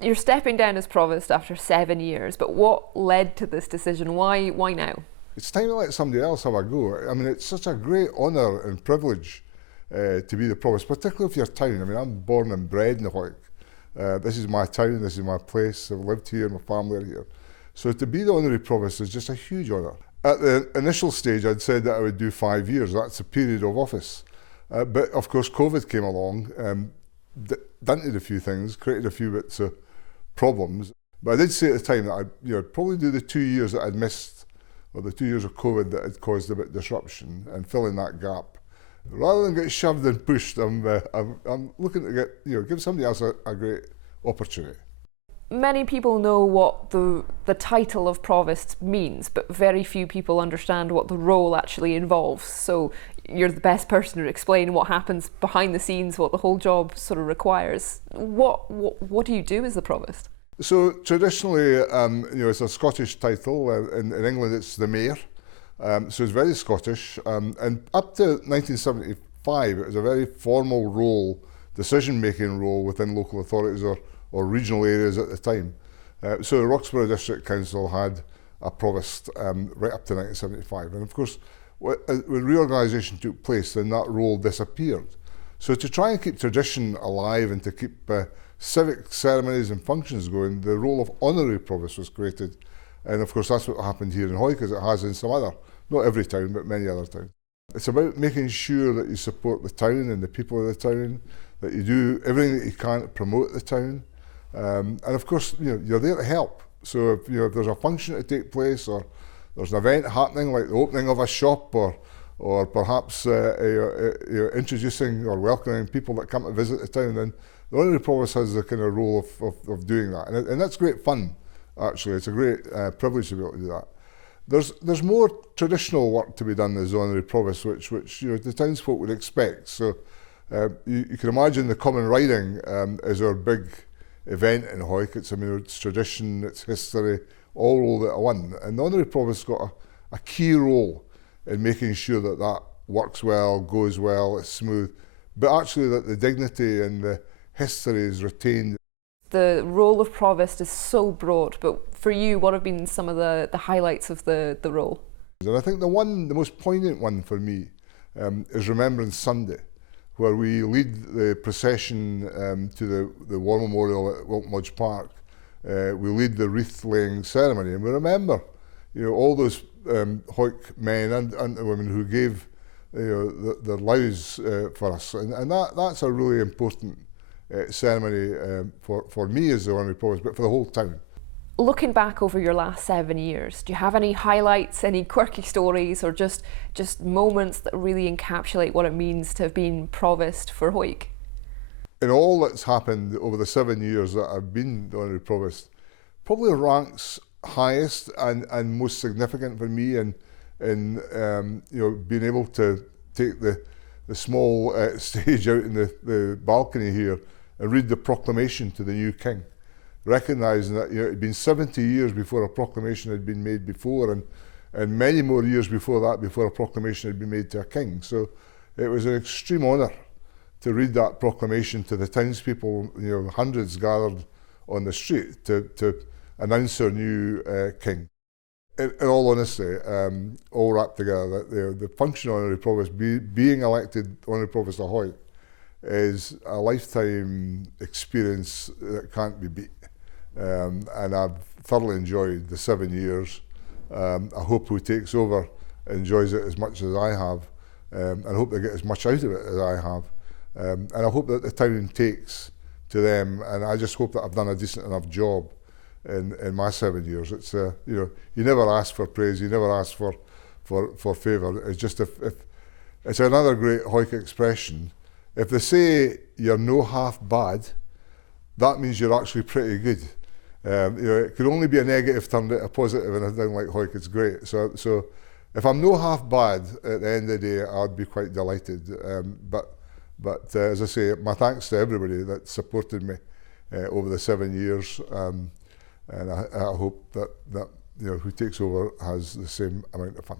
You're stepping down as Provost after 7 years, but what led to this decision? Why now? It's time to let somebody else have a go. I mean, it's such a great honour and privilege to be the Provost, particularly of your town. I mean, I'm born and bred in Hawick. This is my town, this is my place. I've lived here, my family are here. So to be the Honorary Provost is just a huge honour. At the initial stage, I'd said that I would do 5 years. That's a period of office. But of course, COVID came along, dented a few things, created a few bits of problems. But I did say at the time that I'd probably do the 2 years that I'd missed, or the 2 years of COVID that had caused a bit of disruption, and fill in that gap. Rather than get shoved and pushed, I'm looking to get give somebody else a great opportunity. Many people know what the title of Provost means, but very few people understand what the role actually involves. So you're the best person to explain what happens behind the scenes, what the whole job sort of requires. What do you do as the Provost? So traditionally, it's a Scottish title. In England, it's the Mayor. So it's very Scottish. And up to 1975, it was a very formal role, decision-making role within local authorities or regional areas at the time. So the Roxburgh District Council had a Provost right up to 1975. And of course, when reorganisation took place, then that role disappeared. So to try and keep tradition alive and to keep civic ceremonies and functions going, the role of Honorary Provost was created. And of course, that's what happened here in Hawick, as it has in some other, not every town, but many other towns. It's about making sure that you support the town and the people of the town, that you do everything that you can to promote the town. And of course, you're there to help. So if there's a function to take place, or there's an event happening like the opening of a shop, or perhaps introducing or welcoming people that come to visit the town, then the Honorary Provost has the kind of role of doing that. And that's great fun, actually. It's a great privilege to be able to do that. There's more traditional work to be done as Honorary Provost, which the townsfolk would expect. So you can imagine the Common Riding is our big event in Hawick. It's tradition, it's history, all rolled into one. And the Honorary Provost's got a key role in making sure that that works well, goes well, it's smooth, but actually that the dignity and the history is retained. The role of Provost is so broad, but for you, what have been some of the highlights of the role? And I think the most poignant one for me is Remembrance Sunday, where we lead the procession to the War Memorial at Wilton Lodge Park. We lead the wreath-laying ceremony, and we remember, all those Hawick men and women who gave, their lives for us, and that's a really important ceremony for me as the Honorary Provost, but for the whole town. Looking back over your last 7 years, do you have any highlights, any quirky stories, or just moments that really encapsulate what it means to have been Provost for Hawick? In all that's happened over the 7 years that I've been the Honorary Provost, probably ranks highest and most significant for me in being able to take the small stage out in the balcony here and read the proclamation to the new King, recognising that it had been 70 years before a proclamation had been made before, and many more years before that before a proclamation had been made to a King. So it was an extreme honour to read that proclamation to the townspeople, hundreds gathered on the street to announce our new King. In all honesty, all wrapped together, that the function of Honorary Provost, being elected Honorary Provost of Hawick, is a lifetime experience that can't be beat. And I've thoroughly enjoyed the 7 years. I hope who takes over enjoys it as much as I have, and I hope they get as much out of it as I have. And I hope that the town takes to them, and I just hope that I've done a decent enough job in my 7 years. It's you never ask for praise, you never ask for favour. It's just if it's another great Hawick expression. If they say you're no half bad, that means you're actually pretty good. It could only be a negative turned into a positive in a town like Hawick. It's great. So if I'm no half bad at the end of the day, I'd be quite delighted. But as I say, my thanks to everybody that supported me over the 7 years, and I hope that who takes over has the same amount of fun.